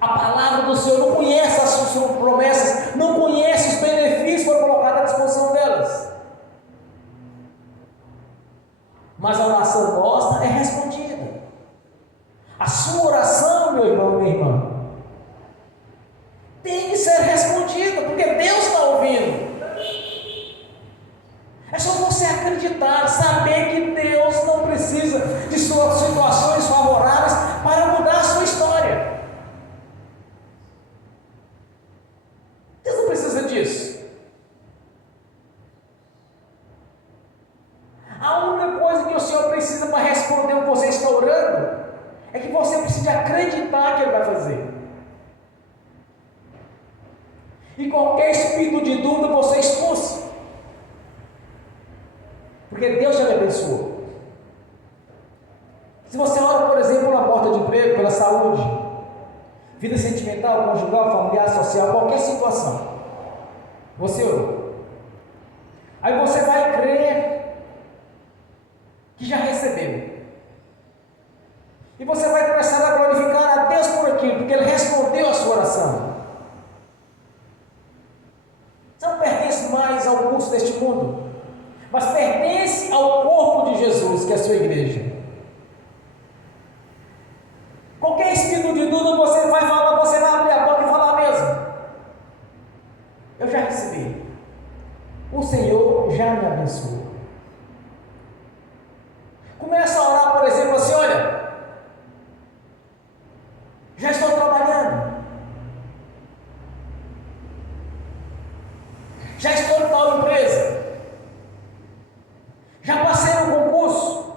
a palavra do Senhor, não conhecem as suas promessas, não conhecem os benefícios que foram colocados à disposição delas. Mas a oração nossa é respondida. A sua oração, meu irmão, minha irmã, tem que ser respondida, porque Deus está ouvindo. É só você acreditar, saber que Deus não precisa de suas situações favoráveis para mudar a sua história. disso. A única coisa que o Senhor precisa para responder o que você está orando é que você precisa acreditar que Ele vai fazer. E qualquer espírito de dúvida você expulsa. Porque Deus já me abençoou. Se você ora, por exemplo, pela porta de emprego, pela saúde, vida sentimental, conjugal, familiar, social, qualquer situação, você orou. Aí você vai crer que já recebeu. E você vai começar a glorificar a Deus por aquilo, porque Ele respondeu a sua oração. Você não pertence mais ao curso deste mundo, mas pertence ao corpo de Jesus, que é a sua igreja. Qualquer espírito de dúvida você vai falar, você vai abrir a boca e falar mesmo. Eu já recebi. O Senhor já me abençoou. Começa a orar, por exemplo, assim: olha, já estou trabalhando, já estou em tal empresa, já passei no concurso,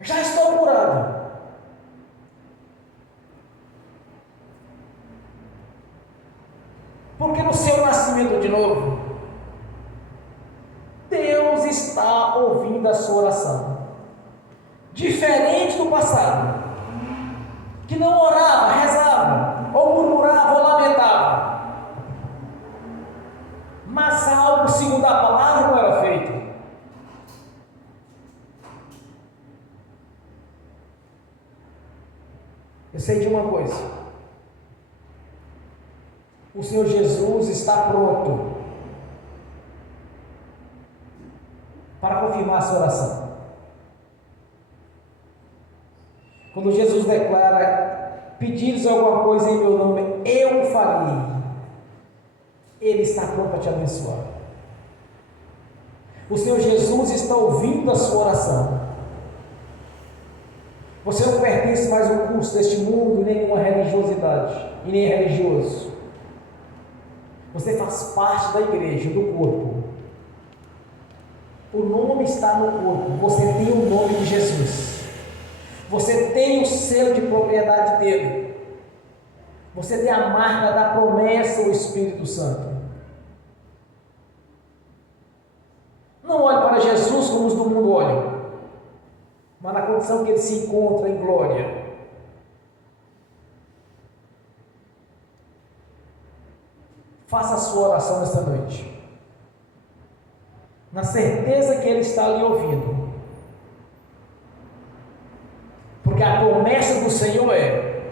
já estou curado. Porque no seu nascimento de novo, Deus está ouvindo a sua oração. Diferente do passado, que não orava, rezava, ou murmurava, ou lamentava, mas algo segundo a palavra não era feito. Eu sei de uma coisa: o Senhor Jesus está pronto para confirmar a sua oração. Quando Jesus declara: pedires alguma coisa em meu nome, eu farei, Ele está pronto para te abençoar. O Senhor Jesus está ouvindo a sua oração. Você não pertence mais ao curso deste mundo, nem nenhuma religiosidade, e nem religioso. Você faz parte da igreja, do corpo. O nome está no corpo. Você tem o nome de Jesus. Você tem o selo de propriedade dele. Você tem a marca da promessa, o Espírito Santo. Não olhe para Jesus como os do mundo olham, mas na condição que ele se encontra em glória. Faça a sua oração nesta noite, na certeza que Ele está lhe ouvindo, porque a promessa do Senhor é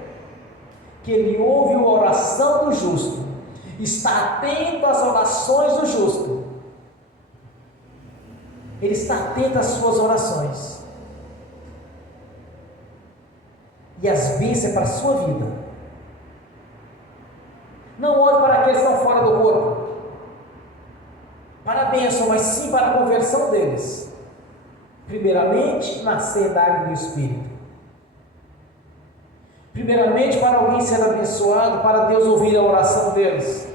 que Ele ouve a oração do justo, está atento às orações do justo, Ele está atento às suas orações, e as bênçãos para a sua vida. Não olhe para aqueles que estão fora do corpo, para a bênção, mas sim para a conversão deles. Primeiramente, nascer da água do Espírito. Primeiramente, para alguém ser abençoado, para Deus ouvir a oração deles,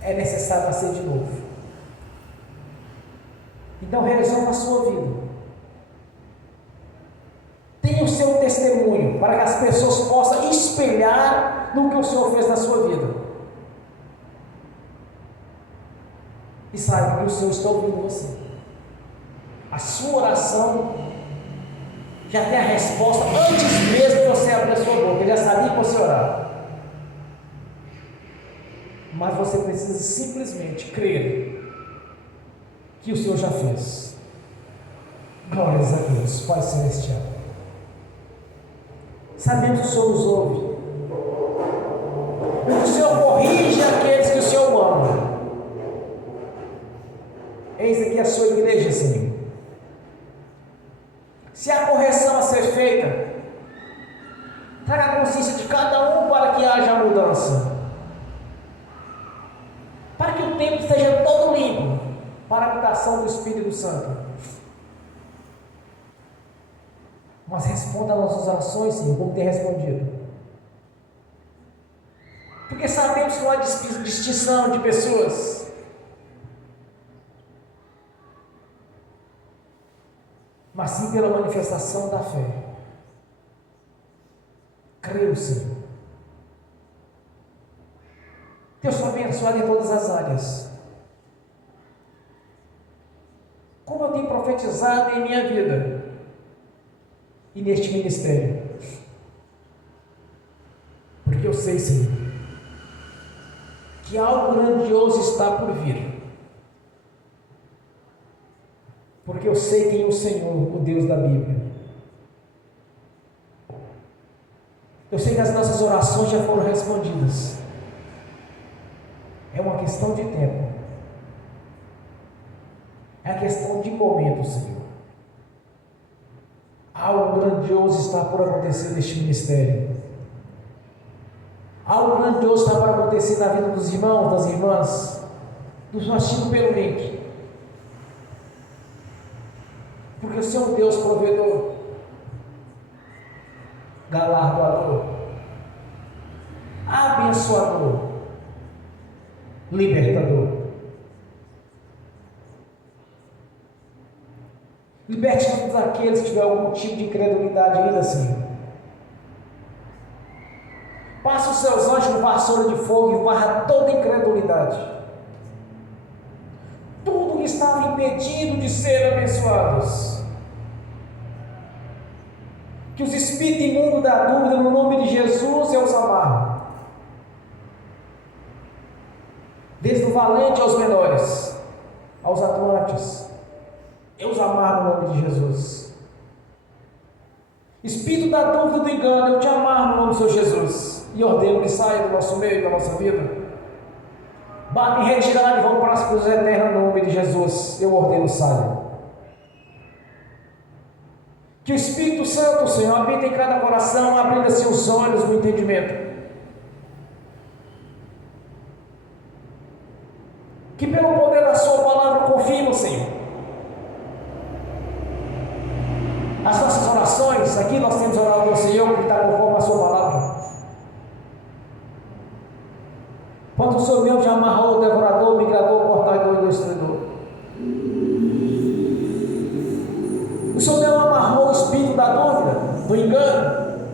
é necessário nascer de novo. Então, resolva a sua vida. Tenha o seu testemunho, para que as pessoas possam espelhar no que o Senhor fez na sua vida. E saiba que o Senhor está ouvindo você. A sua oração já tem a resposta antes mesmo de você abrir a sua boca. Ele já sabia que você orar. Mas você precisa simplesmente crer que o Senhor já fez. Glórias a Deus, Pai Celestial. Sabemos que o Senhor nos ouve. O Senhor corrige aqueles que o Senhor ama. Eis aqui a sua igreja, Senhor. Se há correção a ser feita, traga a consciência de cada um para que haja mudança. Para que o templo esteja todo limpo para a habitação do Espírito Santo. Mas responda às nossas orações, Senhor, como tem respondido. Porque sabemos que não há distinção de pessoas. Mas sim pela manifestação da fé. Creio, Senhor. Eu sou abençoado em todas as áreas. Como eu tenho profetizado em minha vida e neste ministério. Porque eu sei, Senhor, que algo grandioso está por vir. Porque eu sei quem é o Senhor, o Deus da Bíblia. Eu sei que as nossas orações já foram respondidas. É uma questão de tempo. É uma questão de momento, Senhor. Algo grandioso está por acontecer neste ministério. Algo grandioso está por acontecer na vida dos irmãos, das irmãs, dos nossos pelo link. Porque o Senhor é um Deus provedor, galardoador, abençoador, libertador. Liberte todos aqueles que tiverem algum tipo de incredulidade ainda, Senhor. Passa os seus anjos com vassoura de fogo e varra toda incredulidade. Tudo que estava impedindo de ser abençoados. Que os espíritos imundos da dúvida, no nome de Jesus, eu os amarro. Desde o valente aos menores, aos atuantes, eu os amarro no nome de Jesus. Espírito da dúvida e do engano, eu te amarro no nome do Senhor Jesus. E ordeno que saia do nosso meio, da nossa vida. Bata em retirada e vão para as coisas eternas no nome de Jesus. Eu ordeno saia. Que o Espírito Santo, Senhor, habite em cada coração, abrindo assim os olhos do entendimento. Que pelo poder da sua palavra confirme, Senhor. As nossas orações, aqui nós temos orado ao Senhor, que está conforme a sua palavra. Quando o Senhor mesmo já amarrou o devorador, o migrador, o cortador e o destruidor. O Senhor mesmo amarrou o espírito da dúvida, do engano,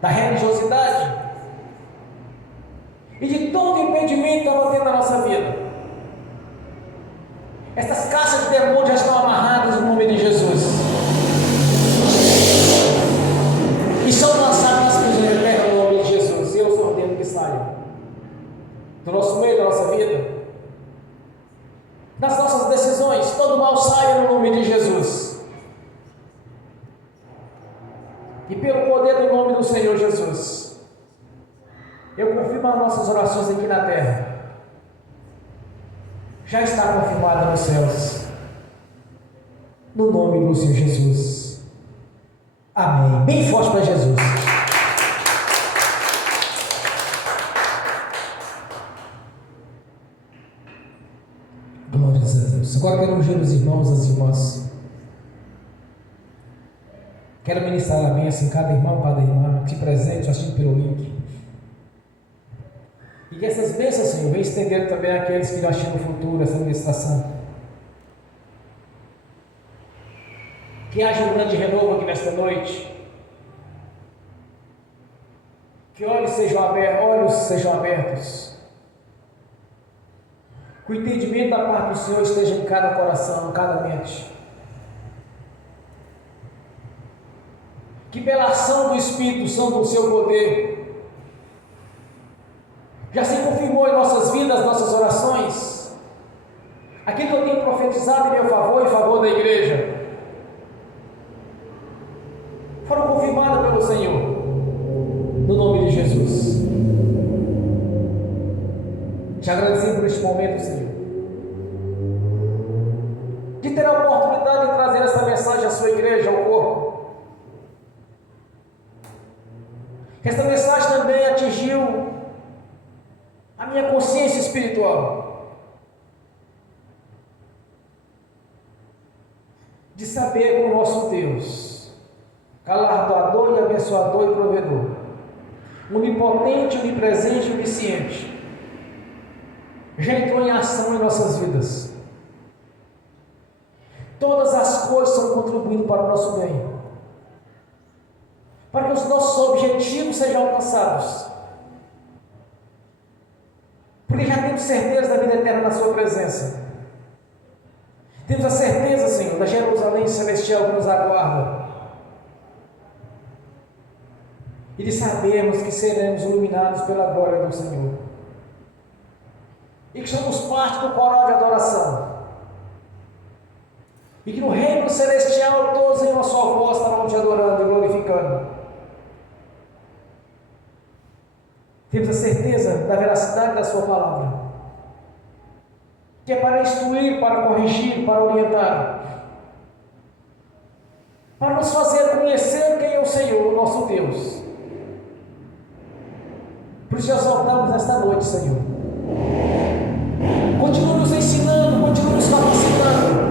da religiosidade e de todo impedimento que estava tendo na nossa vida. Estas caças de demônios já estão amarradas no nome de Jesus. E são lançadas nas prisões eternas no nome de Jesus. E eu os ordeno que saiam do nosso meio, da nossa vida, das nossas decisões. Todo mal saia no nome de Jesus. E pelo poder do nome do Senhor Jesus, eu confirmo as nossas orações aqui na terra. Já está confirmada nos céus. No nome do Senhor Jesus. Amém. Bem forte para Jesus. Glórias a Deus. Agora quero ungir os irmãos e as irmãs. Quero ministrar a bênção em cada irmão, cada irmã que presente, assistindo pelo link. E que essas bênçãos, Senhor, venham estender também àqueles que já acham no futuro essa ministração. Que haja um grande renovo aqui nesta noite. Que olhos sejam abertos. Que o entendimento da parte do Senhor esteja em cada coração, em cada mente. Que pela ação do Espírito Santo, do seu poder, já se confirmou em nossas vidas, nossas orações, aquilo que eu tenho profetizado em meu favor, em favor da igreja, foram confirmadas pelo Senhor, no nome de Jesus. Te agradecemos por este momento, Senhor, de ter a oportunidade de trazer essa mensagem à sua igreja, ao corpo. Esta mensagem também atingiu a minha consciência espiritual, de saber que o nosso Deus, galardoador e abençoador e provedor, onipotente, onipresente e onisciente, já entrou em ação em nossas vidas. Todas as coisas estão contribuindo para o nosso bem, para que os nossos objetivos sejam alcançados, porque já temos certeza da vida eterna na sua presença. Temos a certeza, Senhor, da Jerusalém celestial que nos aguarda, e de sabermos que seremos iluminados pela glória do Senhor, e que somos parte do coral de adoração, e que no reino celestial todos em uma só voz estarão te adorando e glorificando. Temos a certeza da veracidade da sua palavra, que é para instruir, para corrigir, para orientar, para nos fazer conhecer quem é o Senhor, o nosso Deus. Por isso nós voltamos nesta noite, Senhor. Continue nos ensinando, continue nos capacitando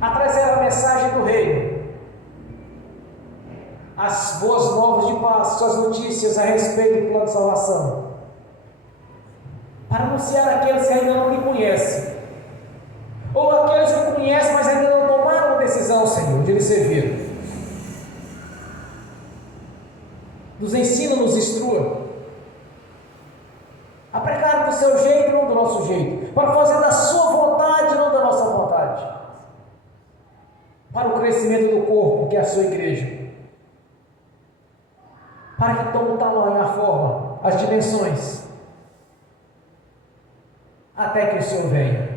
a trazer a mensagem do reino, as boas novas de paz, suas notícias a respeito do plano de salvação, para anunciar aqueles que ainda não lhe conhecem, ou aqueles que conhecem, mas ainda não tomaram a decisão, Senhor, de lhe servir. Nos ensina, nos instrua a pregar do seu jeito, não do nosso jeito, para fazer da sua vontade, não da nossa vontade, para o crescimento do corpo, que é a sua igreja, para que tome o tamanho, a forma, as dimensões, até que o Senhor venha.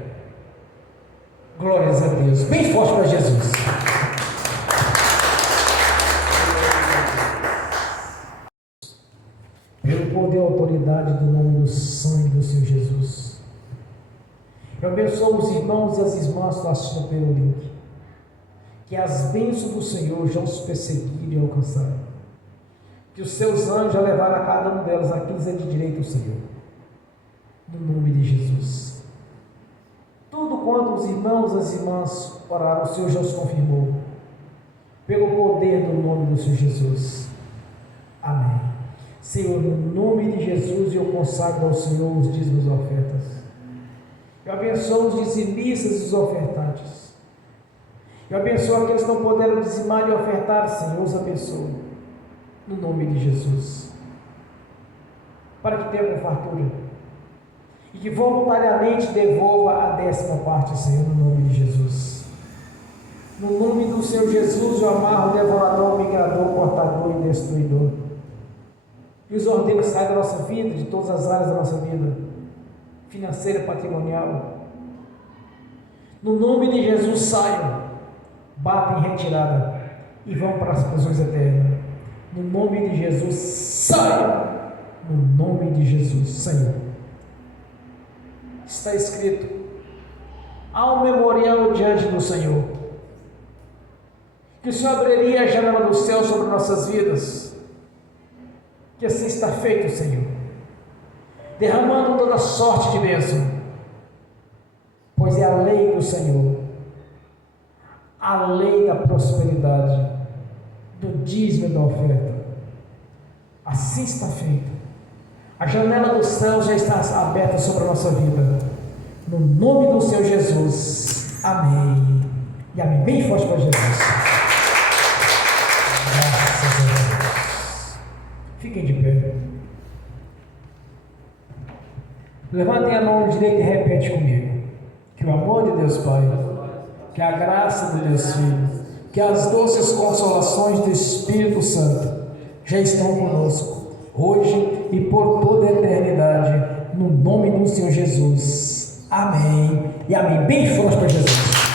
Glórias a Deus. Bem forte para Jesus. Pelo poder e autoridade do nome do sangue do Senhor Jesus, eu abençoo os irmãos e as irmãs que assistem pelo link, que as bênçãos do Senhor já os perseguirem e alcançarem, que os seus anjos já levaram a cada um delas aqueles é de direito, Senhor, no nome de Jesus. Tudo quanto os irmãos e as irmãs oraram, o Senhor já os confirmou, pelo poder do nome do Senhor Jesus. Amém. Senhor, no nome de Jesus, eu consagro ao Senhor os dízimos e ofertas. Eu abençoo os dizimistas e os ofertantes. Eu abençoo aqueles que não puderam dizimar e ofertar, Senhor, os abençoo, no nome de Jesus, para que tenha com fartura, e que voluntariamente devolva a 10ª parte, Senhor, no nome de Jesus. No nome do Senhor Jesus, eu amarro o devorador, o migrador, o cortador e destruidor, e os ordens saem da nossa vida, de todas as áreas da nossa vida, financeira, patrimonial. No nome de Jesus, saiam, batem em retirada e vão para as prisões eternas. No nome de Jesus, saiam. No nome de Jesus, Senhor. Está escrito: há um memorial diante do Senhor, que o Senhor abriria a janela do céu sobre nossas vidas. Que assim está feito, Senhor, derramando toda sorte de bênção, pois é a lei do Senhor, a lei da prosperidade, do dízimo e da oferta. Assim está feito. A janela do céu já está aberta sobre a nossa vida, no nome do Senhor Jesus. Amém e amém. Bem forte para Jesus. Graças a Deus. Fiquem de pé. Levantem a mão direita e repete comigo: que o amor de Deus Pai, que a graça de Deus Filho, que as doces consolações do Espírito Santo já estão conosco, hoje e por toda a eternidade, no nome do Senhor Jesus. Amém e amém. Bem forte para Jesus.